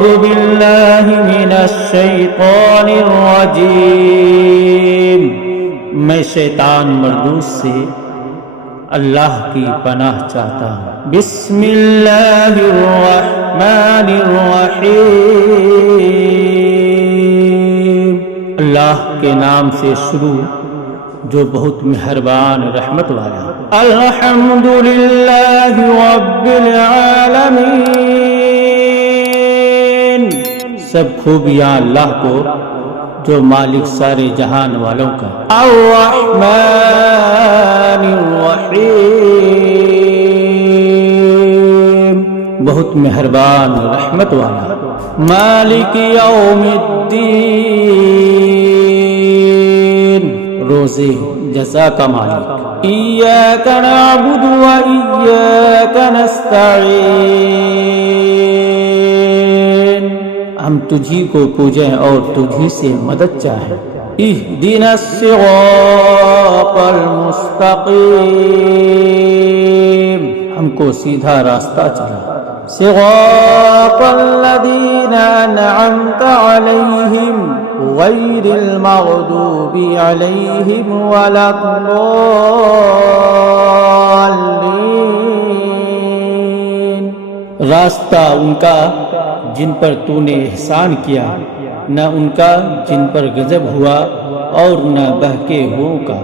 أعوذ بالله من الشيطان الرجيم میں شیطان مردود سے اللہ کی پناہ چاہتا ہوں۔ بسم اللہ الرحمن الرحیم، اللہ کے نام سے شروع جو بہت مہربان رحمت والا۔ الحمدللہ رب العالمین، سب خوبیاں اللہ کو جو مالک سارے جہان والوں کا۔ الرحمن الرحیم، بہت مہربان رحمت والا۔ مالک یوم الدین، روزے جزا کا مالک۔ ایاک نعبد و ایاک نستعین، ہم تجھی کو پوجیں اور تجھی سے مدد چاہیں۔ اہدنا الصراط المستقیم، ہم کو سیدھا راستہ چلا۔ صراط الذین انعمت علیہم غیر المغضوب علیہم ولا الضالین، راستہ ان کا جن پر تو نے احسان کیا، نہ ان کا جن پر غضب ہوا اور نہ بہکے ہووں کا۔